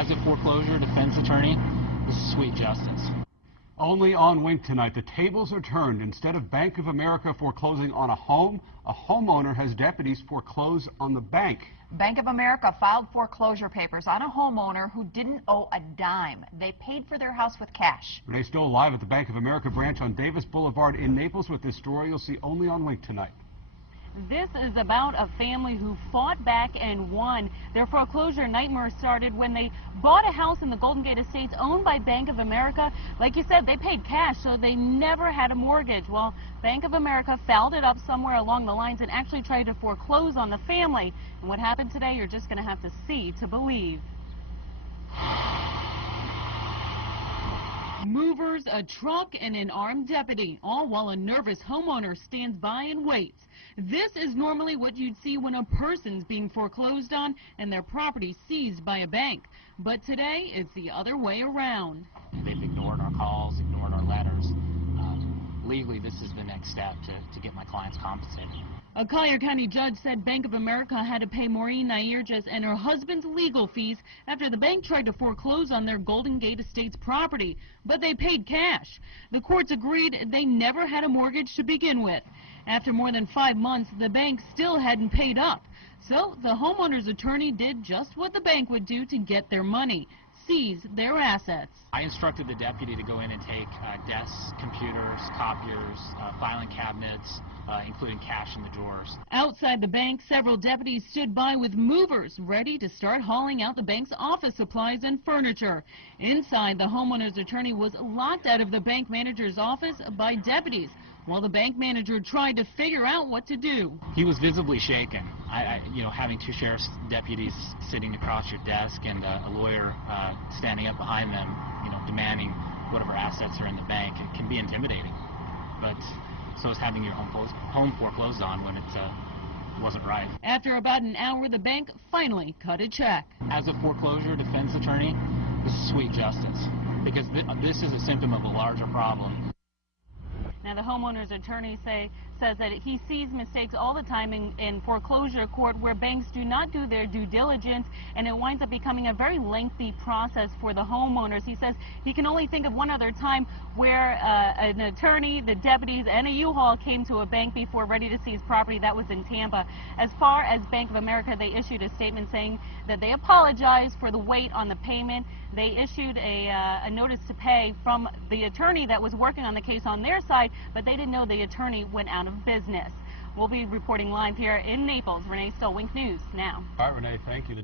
As a foreclosure defense attorney, this is sweet justice. Only on Wink tonight, the tables are turned. Instead of Bank of America foreclosing on a home, a homeowner has deputies foreclose on the bank. Bank of America filed foreclosure papers on a homeowner who didn't owe a dime. They paid for their house with cash. Renee Stoll live at the Bank of America branch on Davis Boulevard in Naples with this story you'll see only on Wink tonight. This is about a family who fought back and won. Their foreclosure nightmare started when they bought a house in the Golden Gate Estates owned by Bank of America. Like you said, they paid cash, so they never had a mortgage. Well, Bank of America fouled it up somewhere along the lines and actually tried to foreclose on the family. And what happened today, you're just going to have to see to believe. Movers, a truck, and an armed deputy, all while a nervous homeowner stands by and waits. This is normally what you'd see when a person's being foreclosed on and their property seized by a bank. But today, it's the other way around. They've ignored our calls, ignored our letters. Legally, this is the next step to get my clients compensated. A Collier County judge said Bank of America had to pay Maureen Nairges and her husband's legal fees after the bank tried to foreclose on their Golden Gate Estates property, but they paid cash. The courts agreed they never had a mortgage to begin with. After more than 5 months, the bank still hadn't paid up. So the homeowner's attorney did just what the bank would do to get their money: seize their assets. I instructed the deputy to go in and take desks, computers, copiers, filing cabinets, including cash in the drawers. Outside the bank, several deputies stood by with movers ready to start hauling out the bank's office supplies and furniture. Inside, the homeowner's attorney was locked out of the bank manager's office by deputies, while the bank manager tried to figure out what to do. He was visibly shaken. Having two sheriff's deputies sitting across your desk and a lawyer standing up behind them, demanding whatever assets are in the bank, it can be intimidating. But so is having your home foreclosed on when it wasn't right. After about an hour, the bank finally cut a check. As a foreclosure defense attorney, this is sweet justice, because this is a symptom of a larger problem. Now, the homeowner's attorney says that he sees mistakes all the time in foreclosure court where banks do not do their due diligence, and it winds up becoming a very lengthy process for the homeowners. He says he can only think of one other time where an attorney, the deputies, and a U-Haul came to a bank before ready to seize property. That was in Tampa. As far as Bank of America, they issued a statement saying that they apologized for the wait on the payment. They issued a notice to pay from the attorney that was working on the case on their side, but they didn't know the attorney went out of business. We'll be reporting live here in Naples. Renee Stoll, Wink News now. All right, Renee, thank you.